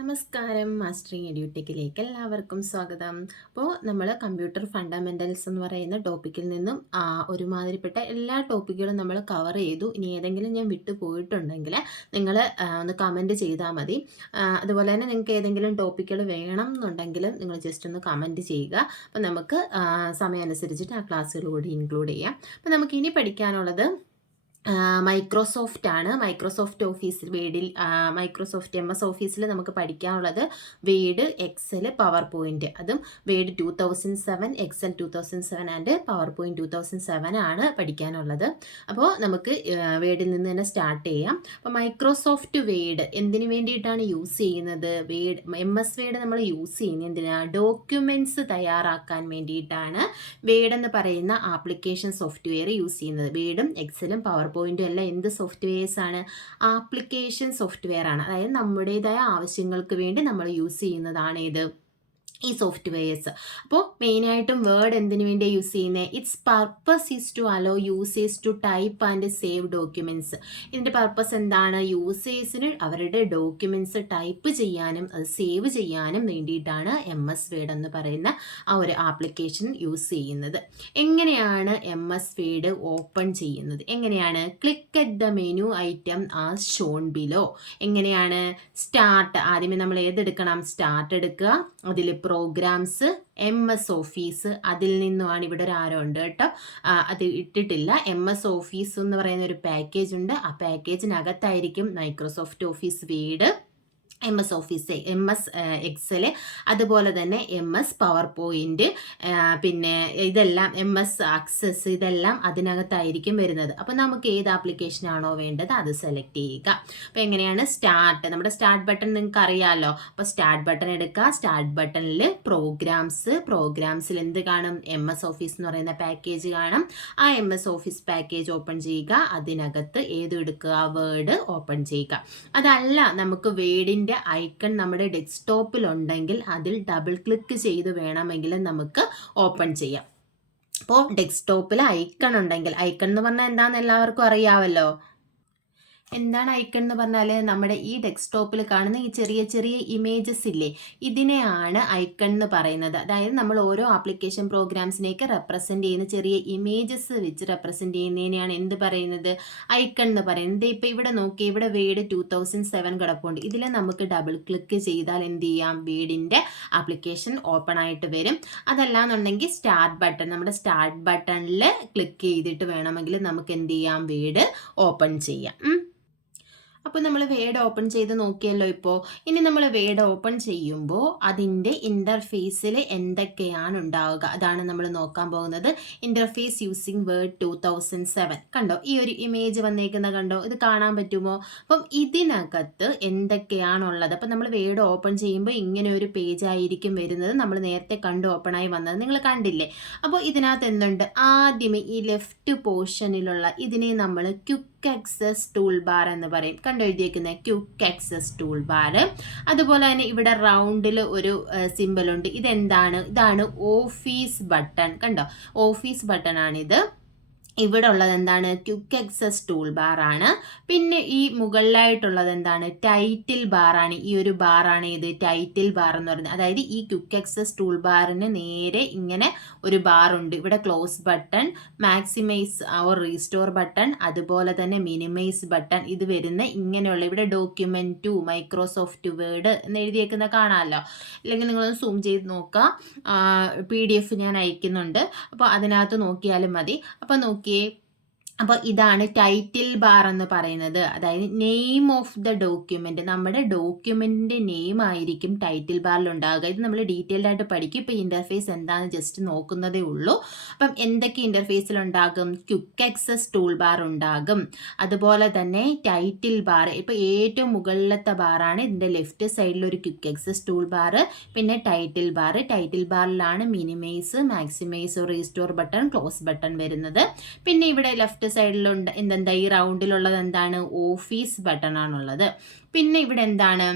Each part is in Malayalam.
നമസ്കാരം. മാസ്റ്ററിങ് എഡ്യൂടെക്കിലേക്ക് എല്ലാവർക്കും സ്വാഗതം. അപ്പോൾ നമ്മൾ കമ്പ്യൂട്ടർ ഫണ്ടമെൻ്റൽസ് എന്ന് പറയുന്ന ടോപ്പിക്കിൽ നിന്നും ഒരുമാതിരിപ്പെട്ട എല്ലാ ടോപ്പിക്കുകളും നമ്മൾ കവർ ചെയ്തു. ഇനി ഏതെങ്കിലും ഞാൻ വിട്ടു പോയിട്ടുണ്ടെങ്കിൽ നിങ്ങൾ ഒന്ന് കമൻറ്റ് ചെയ്താൽ മതി. അതുപോലെ തന്നെ നിങ്ങൾക്ക് ഏതെങ്കിലും ടോപ്പിക്കുകൾ വേണം എന്നുണ്ടെങ്കിൽ നിങ്ങൾ ജസ്റ്റ് ഒന്ന് കമൻറ്റ് ചെയ്യുക. അപ്പോൾ നമുക്ക് സമയം അനുസരിച്ചിട്ട് ആ ക്ലാസ്സുകൾ കൂടി ഇൻക്ലൂഡ് ചെയ്യാം. അപ്പോൾ നമുക്ക് ഇനി പഠിക്കാനുള്ളത് മൈക്രോസോഫ്റ്റ് ആണ്. മൈക്രോസോഫ്റ്റ് ഓഫീസ് വേഡിൽ മൈക്രോസോഫ്റ്റ് MS ഓഫീസിൽ നമുക്ക് പഠിക്കാനുള്ളത് വേഡ്, എക്സൽ, പവർ പോയിൻറ്റ്. അതും Word 2007, Excel 2007 and Power Point 2007 ആണ് പഠിക്കാനുള്ളത്. അപ്പോൾ നമുക്ക് വേഡിൽ നിന്ന് തന്നെ സ്റ്റാർട്ട് ചെയ്യാം. അപ്പോൾ മൈക്രോസോഫ്റ്റ് വേഡ് എന്തിനു വേണ്ടിയിട്ടാണ് യൂസ് ചെയ്യുന്നത്? MS വേഡ് നമ്മൾ യൂസ് ചെയ്യുന്നത് എന്തിനാണ്? ഡോക്യുമെൻറ്റ്സ് തയ്യാറാക്കാൻ വേണ്ടിയിട്ടാണ് വേഡ് എന്ന് പറയുന്ന ആപ്ലിക്കേഷൻ സോഫ്റ്റ്വെയർ യൂസ് ചെയ്യുന്നത്. വേഡും എക്സലും പവർ പോയിന്റും എല്ലാം എന്ത് സോഫ്റ്റ്വെയർസ് ആണ്? ആപ്ലിക്കേഷൻ സോഫ്റ്റ്വെയർ ആണ്. അതായത് നമ്മുടേതായ ആവശ്യങ്ങൾക്ക് വേണ്ടി നമ്മൾ യൂസ് ചെയ്യുന്നതാണ് ഇത് ഈ സോഫ്റ്റ്വെയർസ്. അപ്പോൾ മെയിനായിട്ടും വേർഡ് എന്തിനു വേണ്ടിയാണ് യൂസ് ചെയ്യുന്നത്? Its purpose is to allow users to type and save documents. ഇതിൻ്റെ പർപ്പസ് എന്താണ്? യൂസേഴ്സിന് അവരുടെ ഡോക്യുമെൻറ്റ്സ് ടൈപ്പ് ചെയ്യാനും അത് സേവ് ചെയ്യാനും വേണ്ടിയിട്ടാണ് MS വേഡ് എന്ന് പറയുന്ന ആ ഒരു ആപ്ലിക്കേഷൻ യൂസ് ചെയ്യുന്നത്. എങ്ങനെയാണ് MS വേഡ് ഓപ്പൺ ചെയ്യുന്നത്? എങ്ങനെയാണ്? Click at the menu item as shown below. എങ്ങനെയാണ്? സ്റ്റാർട്ട്, ആദ്യമേ നമ്മൾ ഏതെടുക്കണം? സ്റ്റാർട്ട് എടുക്കുക. അതിൽ പ്രോഗ്രാംസ്, MS ഓഫീസ്, അതിൽ നിന്നുമാണ് ഇവിടെ ഒരു ആരോ ഉണ്ട് കേട്ടോ, അത് ഇട്ടിട്ടില്ല. MS ഓഫീസ് എന്ന് പറയുന്ന ഒരു പാക്കേജ് ഉണ്ട്. ആ പാക്കേജിനകത്തായിരിക്കും Microsoft office word, MS office, MS Excel, അതുപോലെ തന്നെ MS പവർ പോയിന്റ്, പിന്നെ ഇതെല്ലാം MS ആക്സസ്, ഇതെല്ലാം അതിനകത്തായിരിക്കും വരുന്നത്. അപ്പോൾ നമുക്ക് ഏത് ആപ്ലിക്കേഷനാണോ വേണ്ടത് അത് സെലക്ട് ചെയ്യുക. അപ്പോൾ എങ്ങനെയാണ്? സ്റ്റാർട്ട്, നമ്മുടെ സ്റ്റാർട്ട് ബട്ടൺ നിങ്ങൾക്ക് അറിയാമല്ലോ. അപ്പോൾ സ്റ്റാർട്ട് ബട്ടൺ എടുക്കുക. സ്റ്റാർട്ട് ബട്ടണിൽ പ്രോഗ്രാംസിൽ എന്ത് കാണും? MS ഓഫീസ് എന്ന് പറയുന്ന പാക്കേജ് കാണും. ആ MS ഓഫീസ് പാക്കേജ് ഓപ്പൺ ചെയ്യുക. അതിനകത്ത് ഏത് എടുക്കുക? വേർഡ് ഓപ്പൺ ചെയ്യുക. അതല്ല, നമുക്ക് വേഡിൻ്റെ ഐക്കൺ നമ്മുടെ ഡെസ്ക്ടോപ്പിൽ ഉണ്ടെങ്കിൽ അതിൽ ഡബിൾ ക്ലിക്ക് ചെയ്ത് വേണമെങ്കിൽ നമുക്ക് ഓപ്പൺ ചെയ്യാം. അപ്പോൾ ഡെസ്ക്ടോപ്പിൽ ഐക്കൺ ഉണ്ടെങ്കിൽ, ഐക്കൺ എന്ന് പറഞ്ഞാൽ എന്താണെന്ന് എല്ലാവർക്കും അറിയാമല്ലോ. എന്താണ് ഐക്കൺ എന്ന് പറഞ്ഞാൽ നമ്മുടെ ഈ ഡെസ്ക്ടോപ്പിൽ കാണുന്ന ഈ ചെറിയ ചെറിയ ഇമേജസ് ഇല്ലേ, ഇതിനെയാണ് ഐക്കൺ എന്ന് പറയുന്നത്. അതായത് നമ്മൾ ഓരോ ആപ്ലിക്കേഷൻ പ്രോഗ്രാംസിനെയൊക്കെ റെപ്രസെൻ്റ് ചെയ്യുന്ന ചെറിയ ഇമേജസ് വെച്ച് റെപ്രസെൻ്റ് ചെയ്യുന്നതിനെയാണ് എന്ത് പറയുന്നത്? ഐക്കൺ എന്ന് പറയുന്നത്. ഇപ്പോൾ ഇവിടെ നോക്കി, ഇവിടെ വേഡ് 2007 കിടപ്പുണ്ട്. ഇതിൽ നമുക്ക് ഡബിൾ ക്ലിക്ക് ചെയ്താൽ എന്ത് ചെയ്യാം? വേഡിൻ്റെ ആപ്ലിക്കേഷൻ ഓപ്പൺ ആയിട്ട് വരും. അതല്ലാന്നുണ്ടെങ്കിൽ സ്റ്റാർട്ട് ബട്ടൺ, നമ്മുടെ സ്റ്റാർട്ട് ബട്ടണിൽ ക്ലിക്ക് ചെയ്തിട്ട് വേണമെങ്കിൽ നമുക്ക് എന്ത് ചെയ്യാം? വേഡ് ഓപ്പൺ ചെയ്യാം. അപ്പോൾ നമ്മൾ വേഡ് ഓപ്പൺ ചെയ്ത് നോക്കിയല്ലോ. ഇപ്പോൾ ഇനി നമ്മൾ വേഡ് ഓപ്പൺ ചെയ്യുമ്പോൾ അതിൻ്റെ ഇൻ്റർഫേസിൽ എന്തൊക്കെയാണ് ഉണ്ടാവുക അതാണ് നമ്മൾ നോക്കാൻ പോകുന്നത്. ഇൻ്റർഫേസ് യൂസിങ് വേഡ് 2007 കണ്ടോ? ഈ ഒരു ഇമേജ് വന്നേക്കുന്ന കണ്ടോ? ഇത് കാണാൻ പറ്റുമോ? അപ്പം ഇതിനകത്ത് എന്തൊക്കെയാണുള്ളത്? അപ്പം നമ്മൾ വേഡ് ഓപ്പൺ ചെയ്യുമ്പോൾ ഇങ്ങനെ ഒരു പേജ് ആയിരിക്കും വരുന്നത്. നമ്മൾ നേരത്തെ കണ്ട് ഓപ്പണായി വന്നത് നിങ്ങൾ കണ്ടില്ലേ? അപ്പോൾ ഇതിനകത്ത് എന്തുണ്ട്? ആദ്യമേ ഈ ലെഫ്റ്റ് പോർഷനിലുള്ള ഇതിനെ നമ്മൾ ക്വിക്ക് ആക്സസ് ടൂൾ ബാർ എന്ന് പറയും. കണ്ടെഴുതിയേക്കുന്ന ക്വിക്ക് ആക്സസ് ടൂൾ ബാർ. അതുപോലെ തന്നെ ഇവിടെ റൗണ്ടിൽ ഒരു സിമ്പിൾ ഉണ്ട്. ഇതെന്താണ്? ഇതാണ് ഓഫീസ് ബട്ടൺ. കണ്ടോ? ഓഫീസ് ബട്ടൺ ആണിത്. ഇവിടെ ഉള്ളത് എന്താണ്? ക്വിക്ക് ആക്സസ് ടൂൾ ബാർ ആണ്. പിന്നെ ഈ മുകളിലായിട്ടുള്ളത് എന്താണ്? ടൈറ്റിൽ ബാർ ആണ്. ഈ ഒരു ബാറാണ് ഇത് ടൈറ്റിൽ ബാർ എന്ന് പറയുന്നത്. അതായത് ഈ ക്വിക്ക് ആക്സസ് ടൂൾ ബാറിന് നേരെ ഇങ്ങനെ ഒരു ബാർ ഉണ്ട്. ഇവിടെ close button, maximise or restore button, അതുപോലെ തന്നെ മിനിമൈസ് ബട്ടൺ, ഇത് വരുന്ന ഇങ്ങനെയുള്ള ഇവിടെ ഡോക്യുമെന്റ് ടു മൈക്രോസോഫ്റ്റ് വേഡ് എന്ന് എഴുതിയേക്കുന്ന കാണാമല്ലോ. അല്ലെങ്കിൽ നിങ്ങളൊന്ന് സൂം ചെയ്ത് നോക്കുക. PDF ഞാൻ അയക്കുന്നുണ്ട്. അപ്പോൾ അതിനകത്ത് നോക്കിയാലും മതി. അപ്പോൾ നോക്കിയേ, അപ്പോൾ ഇതാണ് ടൈറ്റിൽ ബാർ എന്ന് പറയുന്നത്. അതായത് നെയിം ഓഫ് ദ ഡോക്യുമെൻ്റ്, നമ്മുടെ ഡോക്യുമെൻറ്റിൻ്റെ നെയിം ആയിരിക്കും ടൈറ്റിൽ ബാറിൽ ഉണ്ടാകുക. ഇത് നമ്മൾ ഡീറ്റെയിൽഡ് ആയിട്ട് പഠിക്കും. ഇപ്പോൾ ഇൻ്റർഫേസ് എന്താണെന്ന് ജസ്റ്റ് നോക്കുന്നതേ ഉള്ളൂ. അപ്പം എന്തൊക്കെ ഇൻ്റർഫേസിൽ ഉണ്ടാകും? ക്വിക്ക് ആക്സസ് ടൂൾ ബാർ ഉണ്ടാകും. അതുപോലെ തന്നെ ടൈറ്റിൽ ബാർ, ഇപ്പോൾ ഏറ്റവും മുകളിലത്തെ ബാറാണ്. ഇതിൻ്റെ ലെഫ്റ്റ് സൈഡിൽ ഒരു ക്വിക്ക് ആക്സസ് ടൂൾ ബാർ, പിന്നെ ടൈറ്റിൽ ബാർ. ടൈറ്റിൽ ബാറിലാണ് minimize, maximize, restore button, close button വരുന്നത്. പിന്നെ ഇവിടെ ലെഫ്റ്റ് സൈഡിലുണ്ട് എന്തെന്താ? ഈ റൗണ്ടിലുള്ളത് എന്താണ്? ഓഫീസ് ബട്ടൺ ആണുള്ളത്. പിന്നെ ഇവിടെ എന്താണ്?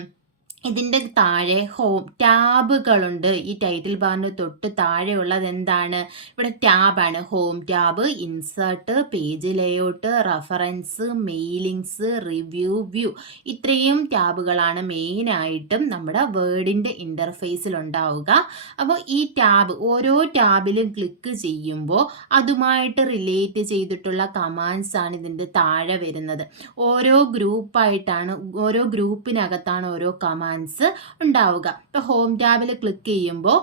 ഇതിൻ്റെ താഴെ ഹോം ടാബുകളുണ്ട്. ഈ ടൈറ്റിൽ ബാറിന് തൊട്ട് താഴെയുള്ളത് എന്താണ്? ഇവിടെ ടാബാണ്. Home tab, insert, page layout, reference, mailings, review, view. ഇത്രയും ടാബുകളാണ് മെയിനായിട്ടും നമ്മുടെ വേർഡിൻ്റെ ഇൻ്റർഫേസിൽ ഉണ്ടാവുക. അപ്പോൾ ഈ ടാബ് ഓരോ ടാബിലും ക്ലിക്ക് ചെയ്യുമ്പോൾ അതുമായിട്ട് റിലേറ്റ് ചെയ്തിട്ടുള്ള കമാൻഡ്സ് ആണ് ഇതിൻ്റെ താഴെ വരുന്നത്. ഓരോ ഗ്രൂപ്പിനകത്താണ് ഓരോ കമാൻഡ്സ് ഉണ്ടാവുക. ഇപ്പോൾ ഹോം ടാബിൽ ക്ലിക്ക് ചെയ്യുമ്പോൾ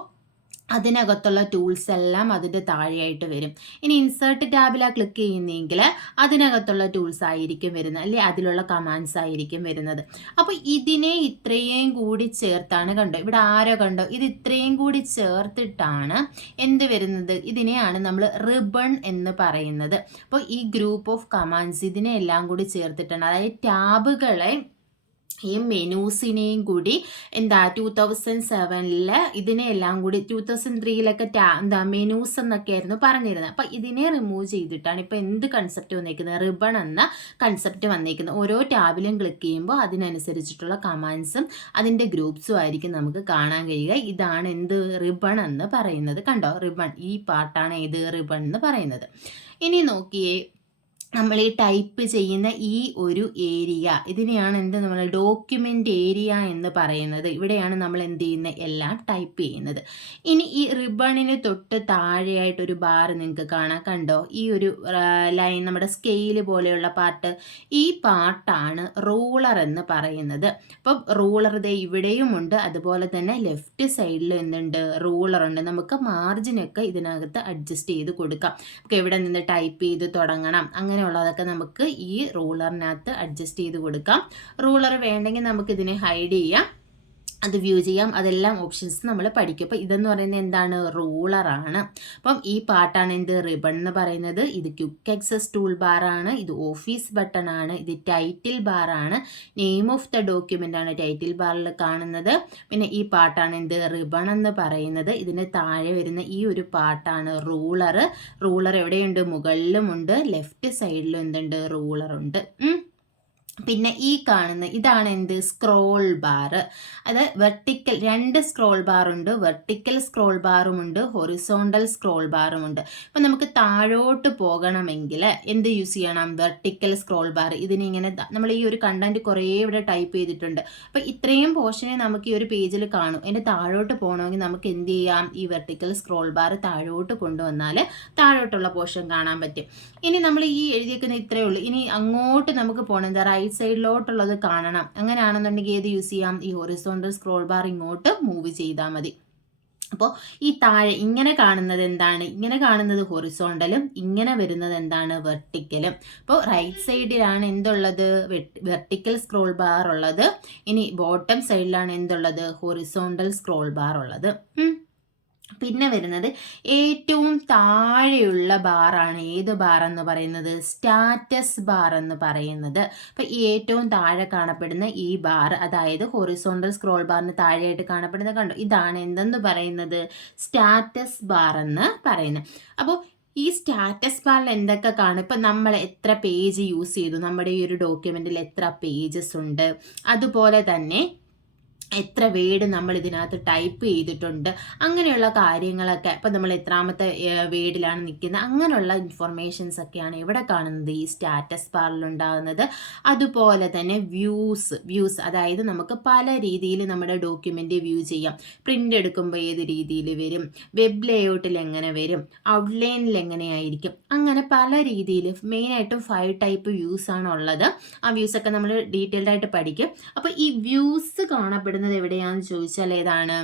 അതിനകത്തുള്ള ടൂൾസ് എല്ലാം അതിൻ്റെ താഴെയായിട്ട് വരും. ഇനി ഇൻസേർട്ട് ടാബിലാണ് ക്ലിക്ക് ചെയ്യുന്നതെങ്കിൽ അതിനകത്തുള്ള ടൂൾസ് ആയിരിക്കും വരുന്നത്, അല്ലെ അതിലുള്ള കമാൻഡ്സ് ആയിരിക്കും വരുന്നത്. അപ്പോൾ ഇതിനെ ഇത്രയും കൂടി ചേർത്താണ്, കണ്ടോ ഇവിടെ ആരോ കണ്ടോ, ഇത് ഇത്രയും കൂടി ചേർത്തിട്ടാണ് എന്ത് വരുന്നത്, ഇതിനെയാണ് നമ്മൾ റിബൺ എന്ന് പറയുന്നത്. അപ്പോൾ ഈ ഗ്രൂപ്പ് ഓഫ് കമാൻഡ്സ് ഇതിനെ എല്ലാം കൂടി ചേർത്തിട്ടാണ്, അതായത് ടാബുകളെ ഈ മെനൂസിനെയും കൂടി 2007 ഇതിനെ എല്ലാം കൂടി 2003 മെനൂസ് എന്നൊക്കെ ആയിരുന്നു പറഞ്ഞിരുന്നത്. അപ്പം ഇതിനെ റിമൂവ് ചെയ്തിട്ടാണ് ഇപ്പം എന്ത് കൺസെപ്റ്റ് വന്നേക്കുന്നത്, റിബൺ എന്ന കൺസെപ്റ്റ് വന്നേക്കുന്നത്. ഓരോ ടാബിലും ക്ലിക്ക് ചെയ്യുമ്പോൾ അതിനനുസരിച്ചിട്ടുള്ള കമാൻഡ്സും അതിൻ്റെ ഗ്രൂപ്പ്സും ആയിരിക്കും നമുക്ക് കാണാൻ കഴിയുക. ഇതാണ് എന്ത് റിബൺ എന്ന് പറയുന്നത്. കണ്ടോ, റിബൺ ഈ പാർട്ടാണ് ഏത് റിബൺ എന്ന് പറയുന്നത്. ഇനി നോക്കിയേ, നമ്മൾ ഈ ടൈപ്പ് ചെയ്യുന്ന ഈ ഒരു ഏരിയ, ഇതിനെയാണ് നമ്മൾ ഡോക്യുമെൻ്റ് ഏരിയ എന്ന് പറയുന്നത്. ഇവിടെയാണ് നമ്മൾ എന്ത് ചെയ്യുന്നത്, എല്ലാം ടൈപ്പ് ചെയ്യുന്നത്. ഇനി ഈ റിബണിന് തൊട്ട് താഴെയായിട്ടൊരു ബാർ നിങ്ങൾക്ക് കാണാം, കണ്ടോ ഈ ഒരു ലൈൻ, നമ്മുടെ സ്കെയിൽ പോലെയുള്ള പാർട്ട്, ഈ പാർട്ടാണ് റൂളർ എന്ന് പറയുന്നത്. അപ്പം റൂളർ ദേ ഇവിടെയുമുണ്ട്, അതുപോലെ തന്നെ ലെഫ്റ്റ് സൈഡിലും എന്തുണ്ട്, റൂളറുണ്ട്. നമുക്ക് മാർജിനൊക്കെ ഇതിനകത്ത് അഡ്ജസ്റ്റ് ചെയ്ത് കൊടുക്കാം. നമുക്ക് എവിടെ നിന്ന് ടൈപ്പ് ചെയ്ത് തുടങ്ങണം അങ്ങനെയുള്ളതൊക്കെ നമുക്ക് ഈ റൂളറിനകത്ത് അഡ്ജസ്റ്റ് ചെയ്ത് കൊടുക്കാം. റൂളർ വേണ്ടെങ്കിൽ നമുക്ക് ഇതിനെ ഹൈഡ് ചെയ്യാം, അത് വ്യൂ ചെയ്യാം, അതെല്ലാം ഓപ്ഷൻസ് നമ്മൾ പഠിക്കും. അപ്പോൾ ഇതെന്ന് പറയുന്നത് എന്താണ്, റൂളറാണ്. അപ്പം ഈ പാർട്ടാണ് എന്ത്, റിബൺ എന്ന് പറയുന്നത്. ഇത് ക്വിക്ക് ആക്സസ് ടൂൾ ബാറാണ്, ഇത് ഓഫീസ് ബട്ടൺ ആണ്, ഇത് ടൈറ്റിൽ ബാറാണ്, നെയിം ഓഫ് ദ ഡോക്യുമെൻ്റ് ആണ് ടൈറ്റിൽ ബാറിൽ കാണുന്നത്. പിന്നെ ഈ പാർട്ടാണ് എന്ത്, റിബൺ എന്ന് പറയുന്നത്. ഇതിന് താഴെ വരുന്ന ഈ ഒരു പാർട്ടാണ് റൂളർ. റൂളർ എവിടെയുണ്ട്, മുകളിലുമുണ്ട്, ലെഫ്റ്റ് സൈഡിലും എന്തുണ്ട്, റൂളറുണ്ട്. പിന്നെ ഈ കാണുന്ന ഇതാണ് എന്ത്, സ്ക്രോൾ ബാർ. അത് വെർട്ടിക്കൽ, 2 സ്ക്രോൾ ബാറുണ്ട്, വെർട്ടിക്കൽ സ്ക്രോൾ ബാറുമുണ്ട്, ഹൊറിസോണ്ടൽ സ്ക്രോൾ ബാറുമുണ്ട്. അപ്പം നമുക്ക് താഴോട്ട് പോകണമെങ്കിൽ എന്ത് യൂസ് ചെയ്യണം, വെർട്ടിക്കൽ സ്ക്രോൾ ബാർ. ഇതിനിങ്ങനെ നമ്മൾ ഈ ഒരു കണ്ടന്റ് കുറേ ഇവിടെ ടൈപ്പ് ചെയ്തിട്ടുണ്ട്. അപ്പം ഇത്രയും പോർഷനെ നമുക്ക് ഈ ഒരു പേജിൽ കാണും. അതിൻ്റെ താഴോട്ട് പോകണമെങ്കിൽ നമുക്ക് എന്ത് ചെയ്യാം, ഈ വെർട്ടിക്കൽ സ്ക്രോൾ ബാർ താഴോട്ട് കൊണ്ടുവന്നാൽ താഴോട്ടുള്ള പോർഷൻ കാണാൻ പറ്റും. ഇനി നമ്മൾ ഈ എഴുതിയേക്കുന്ന ഇത്രയേ ഉള്ളൂ. ഇനി അങ്ങോട്ട് നമുക്ക് പോകണം, റൈറ്റ് സൈഡിലോട്ടുള്ളത് കാണണം. അങ്ങനെയാണെന്നുണ്ടെങ്കിൽ ഏത് യൂസ് ചെയ്യാം, ഈ ഹൊറിസോണ്ടൽ സ്ക്രോൾ ബാർ ഇങ്ങോട്ട് മൂവ് ചെയ്താൽ മതി. അപ്പോൾ ഈ താഴെ ഇങ്ങനെ കാണുന്നത് എന്താണ്, ഇങ്ങനെ കാണുന്നത് ഹൊറിസോണ്ടലും, ഇങ്ങനെ വരുന്നത് എന്താണ്, വെർട്ടിക്കലും. അപ്പോൾ റൈറ്റ് സൈഡിലാണ് എന്തുള്ളത്, വെർട്ടിക്കൽ സ്ക്രോൾ ബാർ ഉള്ളത്. ഇനി ബോട്ടം സൈഡിലാണ് എന്തുള്ളത്, ഹൊറിസോണ്ടൽ സ്ക്രോൾ ബാർ ഉള്ളത്. പിന്നെ വരുന്നത് ഏറ്റവും താഴെയുള്ള ബാറാണ് ഏത് ബാർ എന്ന് പറയുന്നത്, സ്റ്റാറ്റസ് ബാർ എന്ന് പറയുന്നത്. അപ്പം ഈ ഏറ്റവും താഴെ കാണപ്പെടുന്ന ഈ ബാർ, അതായത് ഹൊറിസോണ്ടൽ സ്ക്രോൾ ബാറിന് താഴെയായിട്ട് കാണപ്പെടുന്ന കണ്ടോ, ഇതാണ് എന്തെന്ന് പറയുന്നത്, സ്റ്റാറ്റസ് ബാർ എന്ന് പറയുന്നത്. അപ്പോൾ ഈ സ്റ്റാറ്റസ് ബാറിൽ എന്തൊക്കെ കാണും, ഇപ്പം നമ്മൾ എത്ര പേജ് യൂസ് ചെയ്തു, നമ്മുടെ ഈ ഒരു ഡോക്യുമെൻറ്റിൽ എത്ര പേജസ് ഉണ്ട്, അതുപോലെ തന്നെ എത്ര വേർഡ് നമ്മൾ ഇതിനകത്ത് ടൈപ്പ് ചെയ്തിട്ടുണ്ട്, അങ്ങനെയുള്ള കാര്യങ്ങളൊക്കെ, ഇപ്പം നമ്മൾ എത്രാമത്തെ വേർഡിലാണ് നിൽക്കുന്നത്, അങ്ങനെയുള്ള ഇൻഫർമേഷൻസ് ഒക്കെയാണ് ഇവിടെ കാണുന്നത്, ഈ സ്റ്റാറ്റസ് ബാറിൽ ഉണ്ടാകുന്നത്. അതുപോലെ തന്നെ വ്യൂസ്, അതായത് നമുക്ക് പല രീതിയിൽ നമ്മുടെ ഡോക്യുമെൻ്റ് വ്യൂ ചെയ്യാം. പ്രിൻ്റ് എടുക്കുമ്പോൾ ഏത് രീതിയിൽ വരും, വെബ് ലേഔട്ടിൽ എങ്ങനെ വരും, ഔട്ട്ലൈനിൽ എങ്ങനെയായിരിക്കും, അങ്ങനെ പല രീതിയിൽ. മെയിനായിട്ടും 5 ടൈപ്പ് വ്യൂസ് ആണ് ഉള്ളത്. ആ വ്യൂസൊക്കെ നമ്മൾ ഡീറ്റെയിൽഡ് ആയിട്ട് പഠിക്കും. അപ്പോൾ ഈ വ്യൂസ് കാണപ്പെടുന്നത് എവിടെയാണെന്ന് ചോദിച്ചാൽ ഏതാണ്,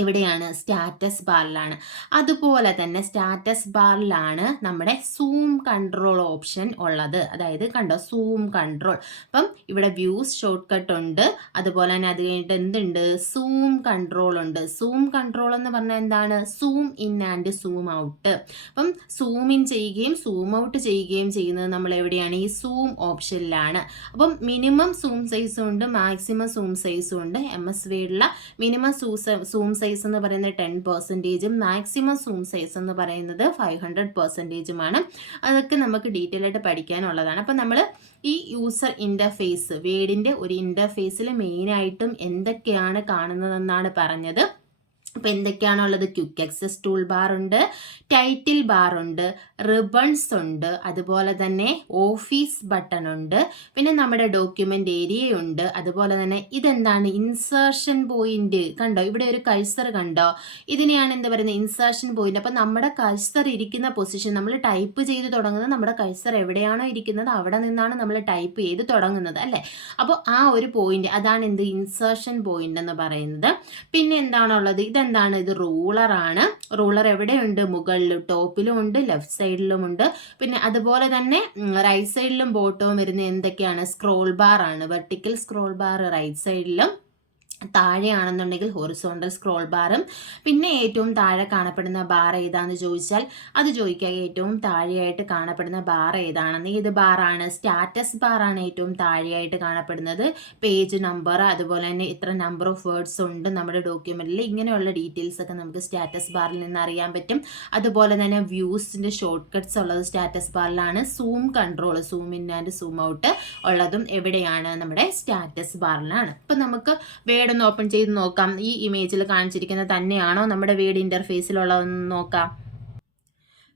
എവിടെയാണ്, സ്റ്റാറ്റസ് ബാറിലാണ്. അതുപോലെ തന്നെ സ്റ്റാറ്റസ് ബാറിലാണ് നമ്മുടെ സൂം കൺട്രോൾ ഓപ്ഷൻ ഉള്ളത്. അതായത് കണ്ടോ, സൂം കൺട്രോൾ. അപ്പം ഇവിടെ വ്യൂസ് ഷോർട്ട് കട്ട് ഉണ്ട്, അതുപോലെ തന്നെ അത് കഴിഞ്ഞിട്ട് എന്തുണ്ട്, സൂം കൺട്രോൾ ഉണ്ട്. സൂം കൺട്രോൾ എന്ന് പറഞ്ഞാൽ എന്താണ്, zoom in and zoom out. അപ്പം സൂം ഇൻ ചെയ്യുകയും സൂം ഔട്ട് ചെയ്യുകയും ചെയ്യുന്നത് നമ്മൾ എവിടെയാണ്, ഈ സൂം ഓപ്ഷനിലാണ്. അപ്പം മിനിമം സൂം സൈസും ഉണ്ട്, മാക്സിമം സൂം സൈസും ഉണ്ട്. MS വേർഡിലുള്ള മിനിമം സൂം സൈസ് സൈസ് എന്ന് പറയുന്നത് 10%, മാക്സിമം സൂം സൈസ് എന്ന് പറയുന്നത് 500%. അതൊക്കെ നമുക്ക് ഡീറ്റെയിൽ ആയിട്ട് പഠിക്കാനുള്ളതാണ്. അപ്പം നമ്മൾ ഈ യൂസർ ഇൻ്റർഫേസ്, വേഡിൻ്റെ ഒരു ഇൻ്റർഫേസിൽ മെയിനായിട്ടും എന്തൊക്കെയാണ് കാണുന്നതെന്നാണ് പറഞ്ഞത്. അപ്പോൾ എന്തൊക്കെയാണുള്ളത്? ക്വിക്ക് ആക്സസ് ടൂൾ ബാർ ഉണ്ട്, ടൈറ്റിൽ ബാർ ഉണ്ട്, റിബൺസ് ഉണ്ട്, അതുപോലെ തന്നെ ഓഫീസ് ബട്ടൺ ഉണ്ട്, പിന്നെ നമ്മുടെ ഡോക്യുമെൻ്റ് ഏരിയ ഉണ്ട്. അതുപോലെ തന്നെ ഇതെന്താണ്? Insertion point. കണ്ടോ, ഇവിടെ ഒരു കഴ്സർ കണ്ടോ? ഇതിനെയാണ് എന്താ പറയുന്നത്? Insertion point. അപ്പോൾ നമ്മുടെ കഴ്സർ ഇരിക്കുന്ന പൊസിഷൻ, നമ്മൾ ടൈപ്പ് ചെയ്ത് തുടങ്ങുന്നത് നമ്മുടെ കഴ്സർ എവിടെയാണോ ഇരിക്കുന്നത് അവിടെ നിന്നാണ് നമ്മൾ ടൈപ്പ് ചെയ്ത് തുടങ്ങുന്നത്, അല്ലേ? അപ്പോൾ ആ ഒരു പോയിന്റ്, അതാണ് എന്ത്? ഇൻസേർഷൻ പോയിന്റ് എന്ന് പറയുന്നത്. പിന്നെ എന്താണുള്ളത്? ഇതെന്താണ്? ഇത് റൂളറാണ്. റൂളർ എവിടെയുണ്ട്? മുകളിലും ടോപ്പിലും ഉണ്ട്, ലെഫ്റ്റ് സൈഡിലും ഉണ്ട്. പിന്നെ അതുപോലെ തന്നെ റൈറ്റ് സൈഡിലും ബോട്ടവും വരുന്ന എന്തൊക്കെയാണ്? സ്ക്രോൾ ബാർ ആണ്. വെർട്ടിക്കൽ സ്ക്രോൾ ബാർ റൈറ്റ് സൈഡിലും, താഴെയാണെന്നുണ്ടെങ്കിൽ ഹൊറിസോണ്ടൽ സ്ക്രോൾ ബാറും. പിന്നെ ഏറ്റവും താഴെ കാണപ്പെടുന്ന ബാർ ഏതാണെന്ന് ചോദിച്ചാൽ അത് ചോദിക്കുക, ഏറ്റവും താഴെയായിട്ട് കാണപ്പെടുന്ന ബാർ ഏതാണെന്ന്. ഏത് ബാറാണ്? സ്റ്റാറ്റസ് ബാറാണ് ഏറ്റവും താഴെയായിട്ട് കാണപ്പെടുന്നത്. പേജ് നമ്പർ, അതുപോലെ തന്നെ ഇത്ര നമ്പർ ഓഫ് വേർഡ്സ് ഉണ്ട് നമ്മുടെ ഡോക്യുമെന്റിൽ, ഇങ്ങനെയുള്ള ഡീറ്റെയിൽസ് ഒക്കെ നമുക്ക് സ്റ്റാറ്റസ് ബാറിൽ നിന്ന് അറിയാൻ പറ്റും. അതുപോലെ തന്നെ വ്യൂസിന്റെ ഷോർട്ട് കട്ട്സ് ഉള്ളത് സ്റ്റാറ്റസ് ബാറിലാണ്. Zoom control, zoom in and zoom out ഉള്ളതും എവിടെയാണ്? നമ്മുടെ സ്റ്റാറ്റസ് ബാറിലാണ്. അപ്പം നമുക്ക് ഒന്ന് ഓപ്പൺ ചെയ്ത് നോക്കാം. ഈ ഇമേജിൽ കാണിച്ചിരിക്കുന്നത് തന്നെയാണോ നമ്മുടെ വേഡ് ഇന്റർഫേസിലുള്ളതെന്ന് നോക്കാം.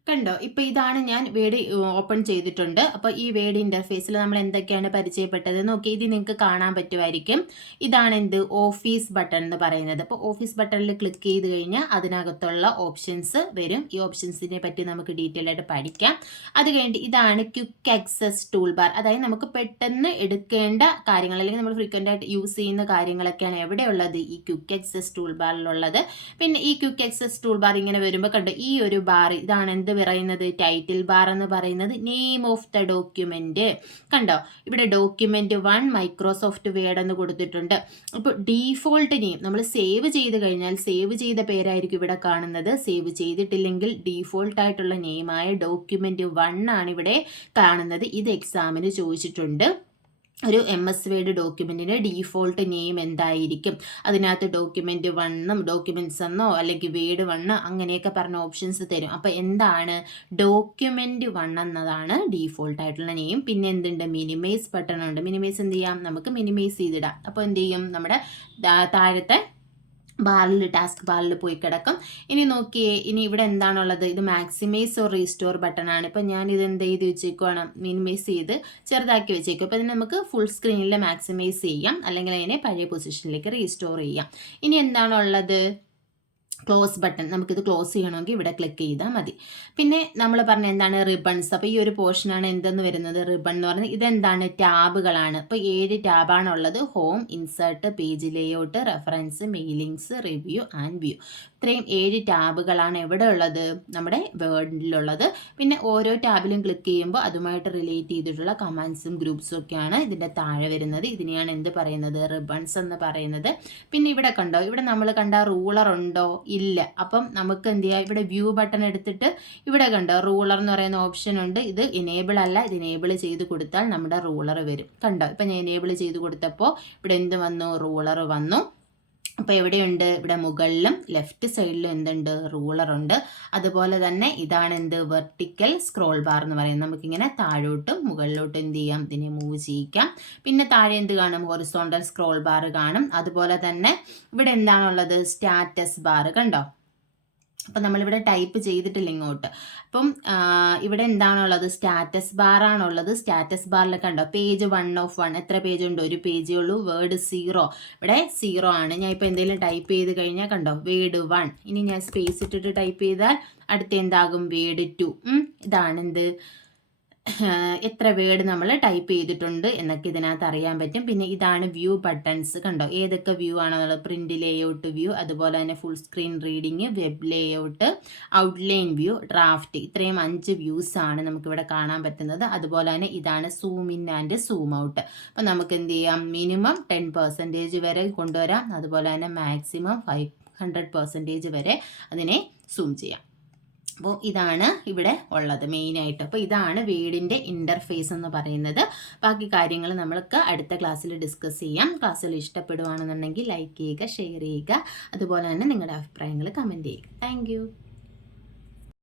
കണ്ടോ, ഇപ്പോൾ ഇതാണ് ഞാൻ വേഡ് ഓപ്പൺ ചെയ്തിട്ടുണ്ട്. അപ്പോൾ ഈ വേഡ് ഇൻ്റർഫേസിൽ നമ്മൾ എന്തൊക്കെയാണ് പരിചയപ്പെട്ടത് നോക്കി. ഇത് നിങ്ങൾക്ക് കാണാൻ പറ്റുമായിരിക്കും. ഇതാണ് എന്ത്? ഓഫീസ് ബട്ടൺ എന്ന് പറയുന്നത്. അപ്പോൾ ഓഫീസ് ബട്ടണിൽ ക്ലിക്ക് ചെയ്ത് കഴിഞ്ഞാൽ അതിനകത്തുള്ള ഓപ്ഷൻസ് വരും. ഈ ഓപ്ഷൻസിനെ പറ്റി നമുക്ക് ഡീറ്റെയിൽ ആയിട്ട് പഠിക്കാം. അത് കഴിഞ്ഞിട്ട് ഇതാണ് ക്വിക്ക് ആക്സസ് ടൂൾ ബാർ. അതായത് നമുക്ക് പെട്ടെന്ന് എടുക്കേണ്ട കാര്യങ്ങൾ, അല്ലെങ്കിൽ നമ്മൾ ഫ്രീക്വൻ്റ് ആയിട്ട് യൂസ് ചെയ്യുന്ന കാര്യങ്ങളൊക്കെയാണ് എവിടെയുള്ളത്? ഈ ക്വിക്ക് ആക്സസ് ടൂൾ ബാറിലുള്ളത്. പിന്നെ ഈ ക്വിക്ക് ആക്സസ് ടൂൾ ബാർ ഇങ്ങനെ വരുമ്പോൾ കണ്ടോ, ഈ ഒരു ബാർ, ഇതാണ് എന്ത് പറയുന്നത്? ടൈറ്റിൽ ബാർ എന്ന് പറയുന്നത് നെയിം ഓഫ് ദ ഡോക്യുമെന്റ്. കണ്ടോ, ഇവിടെ ഡോക്യുമെന്റ് 1 മൈക്രോസോഫ്റ്റ് വേഡ് എന്ന് കൊടുത്തിട്ടുണ്ട്. അപ്പോൾ ഡീഫോൾട്ട് നെയിം നമ്മൾ സേവ് ചെയ്ത് കഴിഞ്ഞാൽ സേവ് ചെയ്ത പേരായിരിക്കും ഇവിടെ കാണുന്നത്. സേവ് ചെയ്തിട്ടില്ലെങ്കിൽ ഡീഫോൾട്ട് ആയിട്ടുള്ള നെയിമായ ഡോക്യുമെന്റ് 1 ആണ് ഇവിടെ കാണുന്നത്. ഇത് എക്സാമിന് ചോദിച്ചിട്ടുണ്ട്. ഒരു MS വേഡ് ഡോക്യുമെൻറ്റിൻ്റെ ഡീഫോൾട്ട് നെയിം എന്തായിരിക്കും? അതിനകത്ത് ഡോക്യുമെൻറ്റ് 1 ഡോക്യുമെൻറ്റ്സ് എന്നോ അല്ലെങ്കിൽ വേഡ് 1 അങ്ങനെയൊക്കെ പറഞ്ഞ ഓപ്ഷൻസ് തരും. അപ്പോൾ എന്താണ്? ഡോക്യുമെൻറ്റ് 1 എന്നതാണ് ഡീഫോൾട്ട് ആയിട്ടുള്ള നെയിം. പിന്നെ എന്തുണ്ട്? മിനിമൈസ് ബട്ടൺ ഉണ്ട്. മിനിമൈസ് എന്ത് ചെയ്യാം? നമുക്ക് മിനിമൈസ് ചെയ്തിടാം. അപ്പോൾ എന്ത് ചെയ്യും? നമ്മുടെ താഴത്തെ ബാറിൽ, ടാസ്ക് ബാറിൽ പോയി കിടക്കും. ഇനി നോക്കിയേ, ഇനി ഇവിടെ എന്താണുള്ളത്? ഇത് മാക്സിമൈസ് ഓർ റീസ്റ്റോർ ബട്ടൺ ആണ്. ഇപ്പം ഞാൻ ഇത് എന്ത് ചെയ്ത് വെച്ചേക്കുവാണ്? മിനിമൈസ് ചെയ്ത് ചെറുതാക്കി വെച്ചേക്കും. അപ്പോൾ ഇതിന് നമുക്ക് ഫുൾ സ്ക്രീനിൽ മാക്സിമൈസ് ചെയ്യാം, അല്ലെങ്കിൽ അതിനെ പഴയ പൊസിഷനിലേക്ക് റീസ്റ്റോർ ചെയ്യാം. ഇനി എന്താണുള്ളത്? Close button. നമുക്കിത് ക്ലോസ് ചെയ്യണമെങ്കിൽ ഇവിടെ ക്ലിക്ക് ചെയ്താൽ മതി. പിന്നെ നമ്മൾ പറഞ്ഞ എന്താണ്? റിബൺസ്. അപ്പോൾ ഈ ഒരു പോർഷനാണ് എന്തെന്ന് വരുന്നത്? റിബൺ എന്ന് പറയുന്നത് ഇതെന്താണ്? ടാബുകളാണ്. അപ്പോൾ 7 ടാബാണുള്ളത്. Home, insert, page layout, reference, mailings, review and view. ഇത്രയും 7 ടാബുകളാണ് എവിടെ ഉള്ളത്? നമ്മുടെ വേർഡിലുള്ളത്. പിന്നെ ഓരോ ടാബിലും ക്ലിക്ക് ചെയ്യുമ്പോൾ അതുമായിട്ട് റിലേറ്റ് ചെയ്തിട്ടുള്ള കമാൻഡ്സും ഗ്രൂപ്പ്സും ഒക്കെയാണ് ഇതിൻ്റെ താഴെ വരുന്നത്. ഇതിനെയാണ് എന്ത് പറയുന്നത്? റിബൺസ് എന്ന് പറയുന്നത്. പിന്നെ ഇവിടെ കണ്ടോ, ഇവിടെ നമ്മൾ കണ്ട റൂളർ ഉണ്ടോ? ഇല്ല. അപ്പം നമുക്ക് എന്ത് ചെയ്യാം? ഇവിടെ വ്യൂ ബട്ടൺ എടുത്തിട്ട് ഇവിടെ കണ്ടോ റൂളർ എന്ന് പറയുന്ന ഓപ്ഷൻ ഉണ്ട്. ഇത് എനേബിൾ അല്ല, ഇത് എനേബിൾ ചെയ്ത് കൊടുത്താൽ നമ്മുടെ റൂളർ വരും. കണ്ടോ, ഇപ്പം ഞാൻ എനേബിൾ ചെയ്ത് കൊടുത്തപ്പോൾ ഇവിടെ എന്ത് വന്നു? റൂളർ വന്നു. അപ്പോൾ എവിടെയുണ്ട്? ഇവിടെ മുകളിലും ലെഫ്റ്റ് സൈഡിലും എന്തുണ്ട്? റൂളറുണ്ട്. അതുപോലെ തന്നെ ഇതാണ് എന്ത്? വെർട്ടിക്കൽ സ്ക്രോൾ ബാർ എന്ന് പറയുന്നത്. നമുക്കിങ്ങനെ താഴോട്ടും മുകളിലോട്ടും എന്ത് ചെയ്യാം? ഇതിനെ മൂവ് ചെയ്യിക്കാം. പിന്നെ താഴെ എന്ത് കാണും? ഹൊറിസോണ്ടൽ സ്ക്രോൾ ബാർ കാണും. അതുപോലെ തന്നെ ഇവിടെ എന്താണുള്ളത്? Status bar. കണ്ടോ, അപ്പം നമ്മളിവിടെ ടൈപ്പ് ചെയ്തിട്ടില്ല ഇങ്ങോട്ട്. അപ്പം ഇവിടെ എന്താണുള്ളത്? സ്റ്റാറ്റസ് ബാറാണുള്ളത്. സ്റ്റാറ്റസ് ബാറിൽ കണ്ടോ പേജ് 1 എത്ര പേജ് ഉണ്ട്? ഒരു പേജേ ഉള്ളൂ. വേർഡ് 0, ഇവിടെ 0 ആണ്. ഞാൻ ഇപ്പോൾ എന്തെങ്കിലും ടൈപ്പ് ചെയ്ത് കഴിഞ്ഞാൽ കണ്ടോ വേർഡ് 1. ഇനി ഞാൻ സ്പേസ് ഇട്ടിട്ട് ടൈപ്പ് ചെയ്താൽ അടുത്ത എന്താകും? വേർഡ് 2. ഇതാണ് എന്ത്? എത്ര വേർഡ് നമ്മൾ ടൈപ്പ് ചെയ്തിട്ടുണ്ട് എന്നൊക്കെ ഇതിനകത്ത് അറിയാൻ പറ്റും. പിന്നെ ഇതാണ് വ്യൂ ബട്ടൺസ്. കണ്ടോ ഏതൊക്കെ വ്യൂ ആണെന്നുള്ളത്? പ്രിന്റ് ലേഔട്ട് വ്യൂ, അതുപോലെ തന്നെ full screen reading, web layout, outline view, draft. ഇത്രയും 5 വ്യൂസ് ആണ് നമുക്കിവിടെ കാണാൻ പറ്റുന്നത്. അതുപോലെ തന്നെ ഇതാണ് zoom in and zoom out. അപ്പം നമുക്ക് എന്ത് ചെയ്യാം? മിനിമം 10% വരെ കൊണ്ടുവരാം. അതുപോലെ തന്നെ മാക്സിമം 500% വരെ അതിനെ സൂം ചെയ്യാം. അപ്പോൾ ഇതാണ് ഇവിടെ ഉള്ളത് മെയിനായിട്ട്. അപ്പോൾ ഇതാണ് വീടിൻ്റെ ഇൻ്റർഫേസ് എന്ന് പറയുന്നത്. ബാക്കി കാര്യങ്ങൾ നമ്മൾക്ക് അടുത്ത ക്ലാസ്സിൽ ഡിസ്കസ് ചെയ്യാം. ക്ലാസ്സിൽ ഇഷ്ടപ്പെടുവാണെന്നുണ്ടെങ്കിൽ ലൈക്ക് ചെയ്യുക, ഷെയർ ചെയ്യുക, അതുപോലെ തന്നെ നിങ്ങളുടെ അഭിപ്രായങ്ങൾ കമൻറ്റ് ചെയ്യുക. താങ്ക്